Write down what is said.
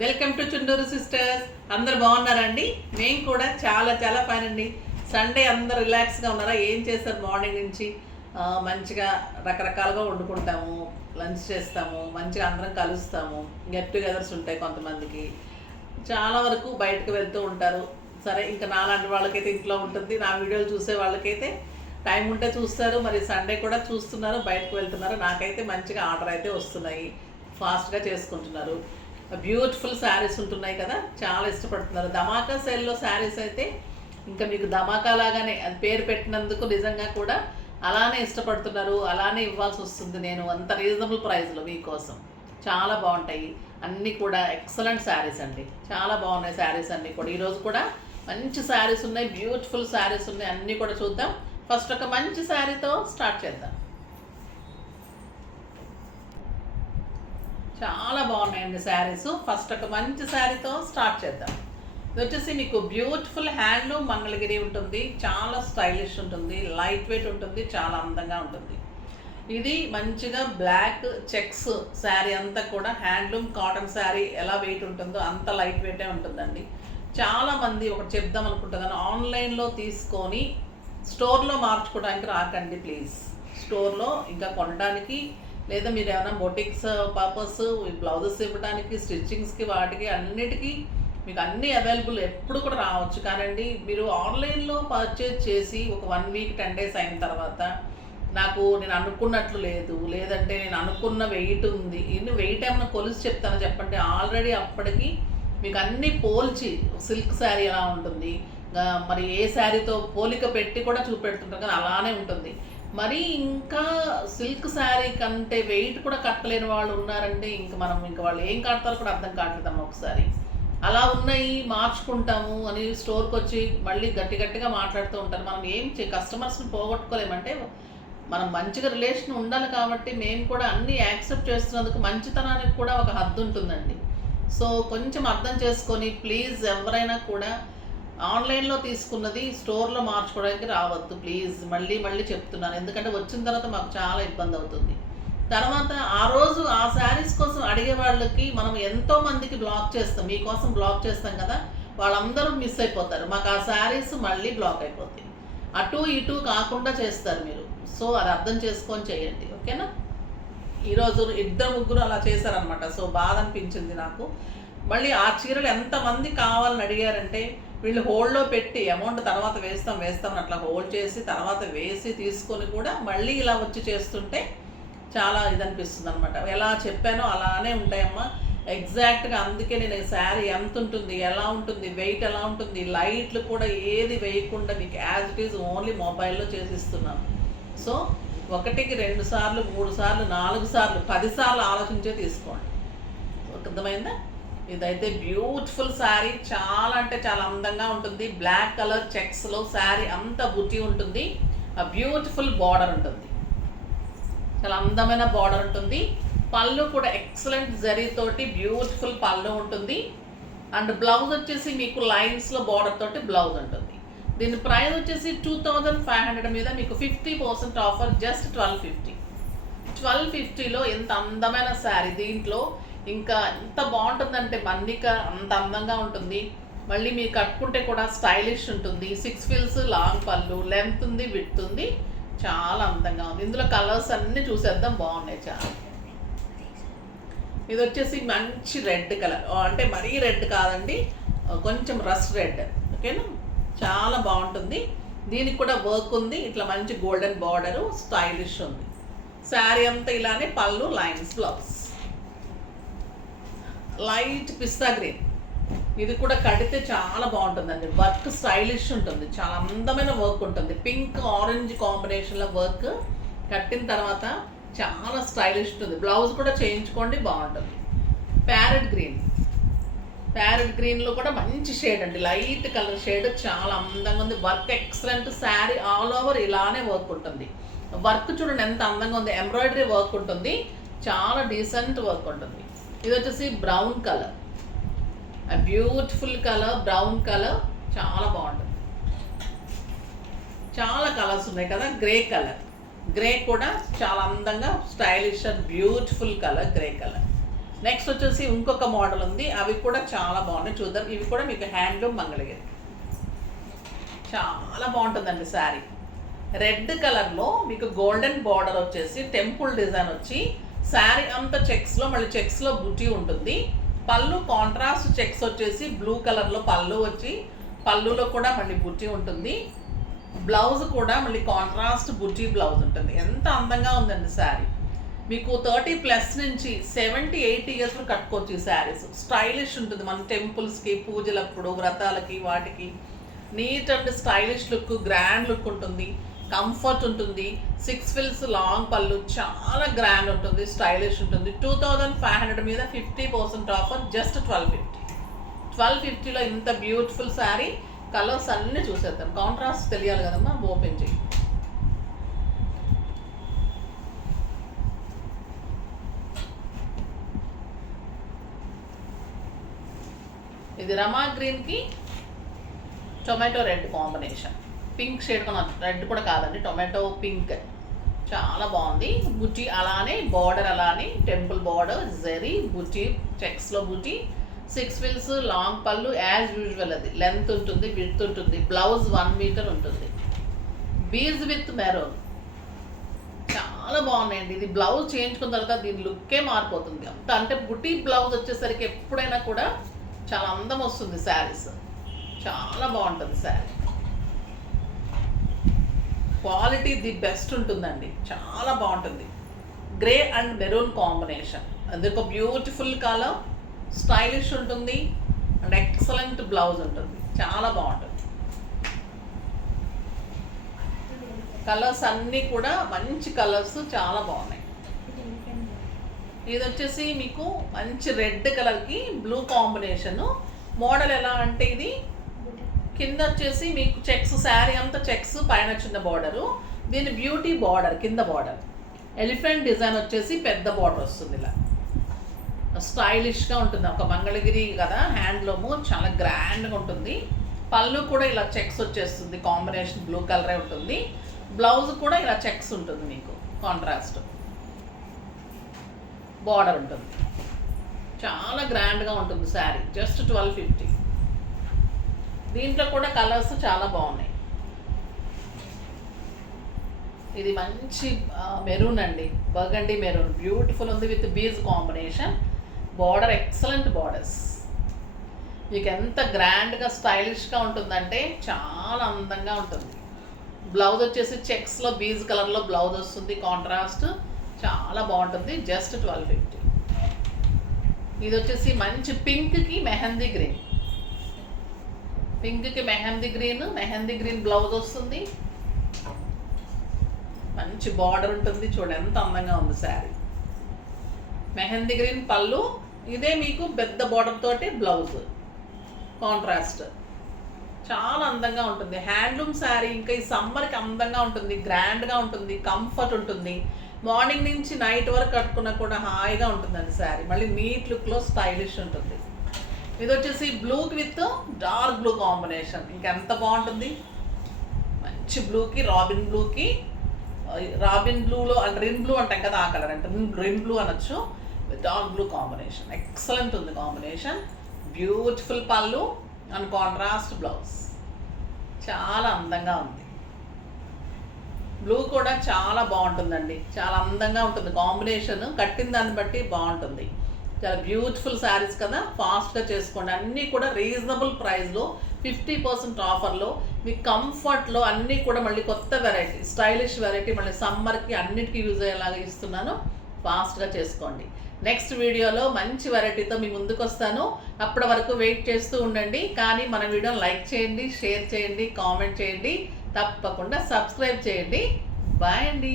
Welcome to Chunduru sisters. అందరు బాగున్నారండి? మేము కూడా చాలా చాలా ఫైన్ అండి. సండే అందరు రిలాక్స్గా ఉన్నారా? ఏం చేస్తారు మార్నింగ్ నుంచి? మంచిగా రకరకాలుగా వండుకుంటాము, లంచ్ చేస్తాము, మంచిగా అందరం కలుస్తాము, గెట్ టుగెదర్స్ ఉంటాయి. కొంతమందికి చాలా వరకు బయటకు వెళ్తూ ఉంటారు. సరే, ఇంకా నాలాంటి వాళ్ళకైతే ఇంట్లో ఉంటుంది. నా వీడియోలు చూసే వాళ్ళకైతే టైం ఉంటే చూస్తారు, మరి సండే కూడా చూస్తున్నారు, బయటకు వెళ్తున్నారు. నాకైతే మంచిగా ఆర్డర్ అయితే వస్తున్నాయి, ఫాస్ట్గా చేసుకుంటున్నారు. బ్యూటిఫుల్ శారీస్ ఉంటున్నాయి కదా, చాలా ఇష్టపడుతున్నారు. ధమాకా సేల్లో శారీస్ అయితే ఇంకా మీకు ధమాకా లాగానే అది పేరు పెట్టినందుకు నిజంగా కూడా అలానే ఇష్టపడుతున్నారు, అలానే ఇవ్వాల్సి వస్తుంది. నేను అంత రీజనబుల్ ప్రైస్లో మీకోసం చాలా బాగుంటాయి. అన్నీ కూడా ఎక్సలెంట్ శారీస్ అండి, చాలా బాగున్నాయి శారీస్ అన్నీ కూడా. ఈరోజు కూడా మంచి శారీస్ ఉన్నాయి, బ్యూటిఫుల్ శారీస్ ఉన్నాయి. అన్నీ కూడా చూద్దాం. ఫస్ట్ ఒక మంచి శారీతో స్టార్ట్ చేద్దాం. చాలా బాగున్నాయండి శారీస్. ఫస్ట్ ఒక మంచి శారీతో స్టార్ట్ చేద్దాం. ఇది వచ్చేసి మీకు బ్యూటిఫుల్ హ్యాండ్లూమ్ మంగళగిరి ఉంటుంది, చాలా స్టైలిష్ ఉంటుంది, లైట్ వెయిట్ ఉంటుంది, చాలా అందంగా ఉంటుంది. ఇది మంచిగా బ్లాక్ చెక్స్ శారీ అంతా కూడా హ్యాండ్లూమ్ కాటన్ శారీ ఎలా వెయిట్ ఉంటుందో అంత లైట్ వెయిటే ఉంటుందండి. చాలామంది ఒకటి చెప్దాం అనుకుంటున్నాను, ఆన్లైన్లో తీసుకొని స్టోర్లో మార్చుకోవడానికి రాకండి ప్లీజ్. స్టోర్లో ఇంకా కొనడానికి, లేదా మీరు ఏమైనా బొటిక్స్ పర్పస్ బ్లౌజెస్ ఇవ్వడానికి, స్టిచ్చింగ్స్కి, వాటికి అన్నిటికీ మీకు అన్నీ అవైలబుల్ ఎప్పుడు కూడా రావచ్చు. కానండి మీరు ఆన్లైన్లో పర్చేజ్ చేసి ఒక 1 వీక్ 10 డేస్ అయిన తర్వాత నేను అనుకున్నట్లు లేదు, లేదంటే నేను అనుకున్న వెయిట్ ఉంది, ఇన్ని వెయిట్ ఏమైనా కొలిసి చెప్తాను చెప్పండి. ఆల్రెడీ అప్పటికి మీకు అన్నీ పోల్చి సిల్క్ శారీ ఎలా ఉంటుంది, మరి ఏ శారీతో పోలిక పెట్టి కూడా చూపెడుతుంటారు కానీ అలానే ఉంటుంది. మరి ఇంకా సిల్క్ శారీ కంటే వెయిట్ కూడా కట్టలేని వాళ్ళు ఉన్నారంటే ఇంకా వాళ్ళు ఏం కడతారో కూడా అర్థం కావట్లేదమ్మా. ఒకసారి అలా ఉన్నాయి మార్చుకుంటాము అని స్టోర్కి వచ్చి మళ్ళీ గట్టిగా మాట్లాడుతూ ఉంటారు. మనం కస్టమర్స్ని పోగొట్టుకోలేమంటే మనం మంచిగా రిలేషన్ ఉండాలి. కాబట్టి మేము కూడా అన్నీ యాక్సెప్ట్ చేస్తున్నందుకు మంచితనానికి కూడా ఒక హద్దు ఉంటుందండి. సో కొంచెం అర్థం చేసుకొని ప్లీజ్ ఎవరైనా కూడా ఆన్లైన్లో తీసుకున్నది స్టోర్లో మార్చుకోవడానికి రావద్దు ప్లీజ్. మళ్ళీ చెప్తున్నాను, ఎందుకంటే వచ్చిన తర్వాత మాకు చాలా ఇబ్బంది అవుతుంది. తర్వాత ఆ రోజు ఆ శారీస్ కోసం అడిగే వాళ్ళకి మనం ఎంతో మందికి బ్లాక్ చేస్తాం, మీకోసం బ్లాక్ చేస్తాం కదా, వాళ్ళందరూ మిస్ అయిపోతారు. మాకు ఆ శారీస్ మళ్ళీ బ్లాక్ అయిపోతాయి, అటు ఇటు కాకుండా చేస్తారు మీరు. సో అది అర్థం చేసుకొని చేయండి, ఓకేనా? ఈరోజు 2-3 అలా చేశారనమాట. సో బాధ అనిపించింది నాకు. మళ్ళీ ఆ చీరలు ఎంతమంది కావాలని అడిగారంటే వీళ్ళు హోల్డ్లో పెట్టి అమౌంట్ తర్వాత వేస్తామని అట్లా హోల్డ్ చేసి తర్వాత వేసి తీసుకొని కూడా మళ్ళీ ఇలా వచ్చి చేస్తుంటే చాలా ఇదనిపిస్తుంది అనమాట. ఎలా చెప్పానో అలానే ఉంటాయమ్మా ఎగ్జాక్ట్గా. అందుకే నేను శారీ ఎంత ఉంటుంది, ఎలా ఉంటుంది, వెయిట్ ఎలా ఉంటుంది, లైట్లు కూడా ఏది వేయకుండా మీకు యాజ్ ఇట్ ఈజ్ ఓన్లీ మొబైల్లో చేసిస్తున్నాను. సో 1కి 2 సార్లు 3 సార్లు 4 సార్లు 10 సార్లు ఆలోచించే తీసుకోండి, అర్థమైందా? ఇదైతే బ్యూటిఫుల్ శారీ, చాలా అంటే చాలా అందంగా ఉంటుంది. బ్లాక్ కలర్ చెక్స్లో శారీ అంతా బుట్టి ఉంటుంది, ఆ బ్యూటిఫుల్ బార్డర్ ఉంటుంది, చాలా అందమైన బార్డర్ ఉంటుంది. పళ్ళు కూడా ఎక్సలెంట్ జరీతోటి బ్యూటిఫుల్ పళ్ళు ఉంటుంది. అండ్ బ్లౌజ్ వచ్చేసి మీకు లైన్స్లో బార్డర్ తోటి బ్లౌజ్ ఉంటుంది. దీని ప్రైస్ వచ్చేసి 2500 మీద మీకు 50% ఆఫర్, జస్ట్ 1250. 1250లో ఎంత అందమైన శారీ. దీంట్లో ఇంకా ఎంత బాగుంటుందంటే మన్నిక అంత అందంగా ఉంటుంది. మళ్ళీ మీరు కట్టుకుంటే కూడా స్టైలిష్ ఉంటుంది. 6 ఫిల్స్ లాంగ్ పళ్ళు, లెంత్ ఉంది, విడ్త్ ఉంది, చాలా అందంగా ఉంది. ఇందులో కలర్స్ అన్నీ చూసేద్దాం, బాగున్నాయి చాలా. ఇది వచ్చేసి మంచి రెడ్ కలర్, అంటే మరీ రెడ్ కాదండి, కొంచెం రస్ట్ రెడ్, ఓకేనా? చాలా బాగుంటుంది. దీనికి కూడా వర్క్ ఉంది, ఇట్లా మంచి గోల్డెన్ బార్డరు, స్టైలిష్ ఉంది. శారీ అంతా ఇలానే, పళ్ళు లైన్స్, బ్లౌజ్ లైట్ పిస్తా గ్రీన్. ఇది కూడా కడితే చాలా బాగుంటుందండి, వర్క్ స్టైలిష్ ఉంటుంది, చాలా అందమైన వర్క్ ఉంటుంది. పింక్ ఆరెంజ్ కాంబినేషన్లో వర్క్ కట్టిన తర్వాత చాలా స్టైలిష్ ఉంటుంది. బ్లౌజ్ కూడా చేయించుకోండి, బాగుంటుంది. ప్యారెట్ గ్రీన్లో కూడా మంచి షేడ్ అండి, లైట్ కలర్ షేడ్, చాలా అందంగా ఉంది. Work excellent, sari all over ఇలానే వర్క్ ఉంటుంది. వర్క్ చూడండి ఎంత అందంగా ఉంది, ఎంబ్రాయిడరీ వర్క్ ఉంటుంది, చాలా డీసెంట్ వర్క్ ఉంటుంది. ఇది వచ్చేసి brown colour, beautiful colour, brown colour, చాలా బాగుంటుంది. చాలా కలర్స్ ఉన్నాయి కదా. గ్రే కూడా చాలా అందంగా stylish and beautiful colour, grey colour. Next వచ్చేసి ఇంకొక మోడల్ ఉంది, అవి కూడా చాలా బాగున్నాయి చూద్దాం. ఇవి కూడా మీకు హ్యాండ్లూమ్ మంగళగిరి, చాలా బాగుంటుందండి శారీ. రెడ్ కలర్లో మీకు గోల్డెన్ బార్డర్ వచ్చేసి టెంపుల్ డిజైన్ వచ్చి శారీ అంతా చెక్స్లో, మళ్ళీ చెక్స్లో బుటీ ఉంటుంది. పళ్ళు కాంట్రాస్ట్ చెక్స్ వచ్చేసి బ్లూ కలర్లో పళ్ళు వచ్చి, పళ్ళులో కూడా మళ్ళీ బుటీ ఉంటుంది. బ్లౌజ్ కూడా మళ్ళీ కాంట్రాస్ట్ బుటీ బ్లౌజ్ ఉంటుంది. ఎంత అందంగా ఉందండి శారీ. మీకు 30+ నుంచి 70-80 ఇయర్స్ కట్టుకోవచ్చు ఈ శారీస్. స్టైలిష్ ఉంటుంది, మన టెంపుల్స్కి, పూజలప్పుడు, వ్రతాలకి, వాటికి neat and stylish look, grand look ఉంటుంది. కంఫర్ట్ ఉంటుంది. 6 ఫిల్స్ లాంగ్ పళ్ళు, చాలా గ్రాండ్ ఉంటుంది, స్టైలిష్ ఉంటుంది. 2500 మీద 50% ఆఫర్, జస్ట్ 1250లో ఇంత బ్యూటిఫుల్ శారీ. కలర్స్ అన్నీ చూసేద్దాం, కాంట్రాస్ట్ తెలియాలి కదమ్మా. ఓపెన్ చేయి. ఇది రమా గ్రీన్కి tomato red combination, pink shade కూడా, రెడ్ కూడా కాదండి, టొమాటో పింక్, చాలా బాగుంది. బుటీ అలానే బార్డర్, అలానే టెంపుల్ బార్డర్, జెరీ బుటీ, చెక్స్లో బుటీ, 6 ఫిల్స్ లాంగ్ పళ్ళు యాజ్ యూజువల్. అది లెంత్ ఉంటుంది, విడ్త్ ఉంటుంది. బ్లౌజ్ 1 మీటర్ ఉంటుంది. బీజ్ విత్ మెరూన్, చాలా బాగున్నాయండి. ఇది బ్లౌజ్ చేయించుకున్న తర్వాత దీని లుక్కే మారిపోతుంది. అంత అంటే బుటీ బ్లౌజ్ వచ్చేసరికి ఎప్పుడైనా కూడా చాలా అందం వస్తుంది శారీస్. చాలా బాగుంటుంది శారీ, క్వాలిటీ ది బెస్ట్ ఉంటుందండి, చాలా బాగుంటుంది. గ్రే అండ్ మెరూన్ కాంబినేషన్, అది ఒక బ్యూటిఫుల్ కలర్, స్టైలిష్ ఉంటుంది అండ్ ఎక్సలెంట్ బ్లౌజ్ ఉంటుంది, చాలా బాగుంటుంది. కలర్స్ అన్నీ కూడా మంచి కలర్స్, చాలా బాగున్నాయి. ఇది వచ్చేసి మీకు మంచి రెడ్ కలర్కి బ్లూ కాంబినేషను. మోడల్ ఎలా అంటే ఇది కింద వచ్చేసి మీకు చెక్స్, శారీ అంతా చెక్స్, పైన చిన్న బార్డరు. దీని బ్యూటీ బార్డర్, కింద బార్డర్ ఎలిఫెంట్ డిజైన్ వచ్చేసి పెద్ద బార్డర్ వస్తుంది. ఇలా స్టైలిష్గా ఉంటుంది. ఒక మంగళగిరి కదా హ్యాండ్లూము, చాలా గ్రాండ్గా ఉంటుంది. పళ్ళు కూడా ఇలా చెక్స్ వచ్చేస్తుంది, కాంబినేషన్ బ్లూ కలరే ఉంటుంది. బ్లౌజ్ కూడా ఇలా చెక్స్ ఉంటుంది, మీకు కాంట్రాస్ట్ బార్డర్ ఉంటుంది. చాలా గ్రాండ్గా ఉంటుంది శారీ, జస్ట్ 1250. దీంట్లో కూడా కలర్స్ చాలా బాగున్నాయి. ఇది మంచి మెరూన్ అండి, బర్గండీ మెరూన్, బ్యూటిఫుల్ ఉంది with beige combination. Border excellent borders, మీకు ఎంత గ్రాండ్గా స్టైలిష్గా ఉంటుందంటే చాలా అందంగా ఉంటుంది. బ్లౌజ్ వచ్చేసి చెక్స్లో బీజ్ కలర్లో బ్లౌజ్ వస్తుంది, కాంట్రాస్ట్, చాలా బాగుంటుంది, జస్ట్ 1250. ఇది వచ్చేసి మంచి పింక్కి మెహందీ గ్రీన్, పింక్కి మెహందీ గ్రీన్ బ్లౌజ్ వస్తుంది. మంచి బార్డర్ ఉంటుంది, చూడండి ఎంత అందంగా ఉంది శారీ. మెహందీ గ్రీన్ పళ్ళు, ఇదే మీకు పెద్ద బార్డర్ తోటి బ్లౌజ్, కాంట్రాస్ట్, చాలా అందంగా ఉంటుంది. హ్యాండ్లూమ్ శారీ ఇంకా ఈ సమ్మర్కి అందంగా ఉంటుంది, గ్రాండ్గా ఉంటుంది, కంఫర్ట్ ఉంటుంది. మార్నింగ్ నుంచి నైట్ వరకు కట్టుకున్నా కూడా హాయిగా ఉంటుందండి శారీ. మళ్ళీ నీట్ లుక్లో స్టైలిష్ ఉంటుంది. ఇది వచ్చేసి బ్లూకి విత్ డార్క్ బ్లూ కాంబినేషన్, ఇంకెంత బాగుంటుంది. మంచి బ్లూకి రాబిన్ బ్లూలో అండ్ రిన్ బ్లూ అంటాం కదా, ఆ కలర్ అంటే రిన్ బ్లూ అనొచ్చు, డార్క్ బ్లూ కాంబినేషన్, ఎక్సలెంట్ ఉంది కాంబినేషన్. బ్యూటిఫుల్ పళ్ళు అండ్ కాంట్రాస్ట్ బ్లౌజ్, చాలా అందంగా ఉంది. బ్లూ కూడా చాలా బాగుంటుందండి, చాలా అందంగా ఉంటుంది కాంబినేషన్, కట్టిన దాన్ని బట్టి బాగుంటుంది. చాలా బ్యూటిఫుల్ శారీస్ కదా, ఫాస్ట్గా చేసుకోండి. అన్నీ కూడా రీజనబుల్ ప్రైస్లో, 50% ఆఫర్లో, మీ కంఫర్ట్లో అన్నీ కూడా మళ్ళీ కొత్త వెరైటీ, స్టైలిష్ వెరైటీ, మళ్ళీ సమ్మర్కి అన్నిటికీ యూజ్ అయ్యేలాగా ఇస్తున్నాను. ఫాస్ట్గా చేసుకోండి. నెక్స్ట్ వీడియోలో మంచి వెరైటీతో మీ ముందుకు వస్తాను. అప్పటి వరకు వెయిట్ చేస్తూ ఉండండి. కానీ మన వీడియోని లైక్ చేయండి, షేర్ చేయండి, కామెంట్ చేయండి, తప్పకుండా సబ్స్క్రైబ్ చేయండి. బాయ్ అండి.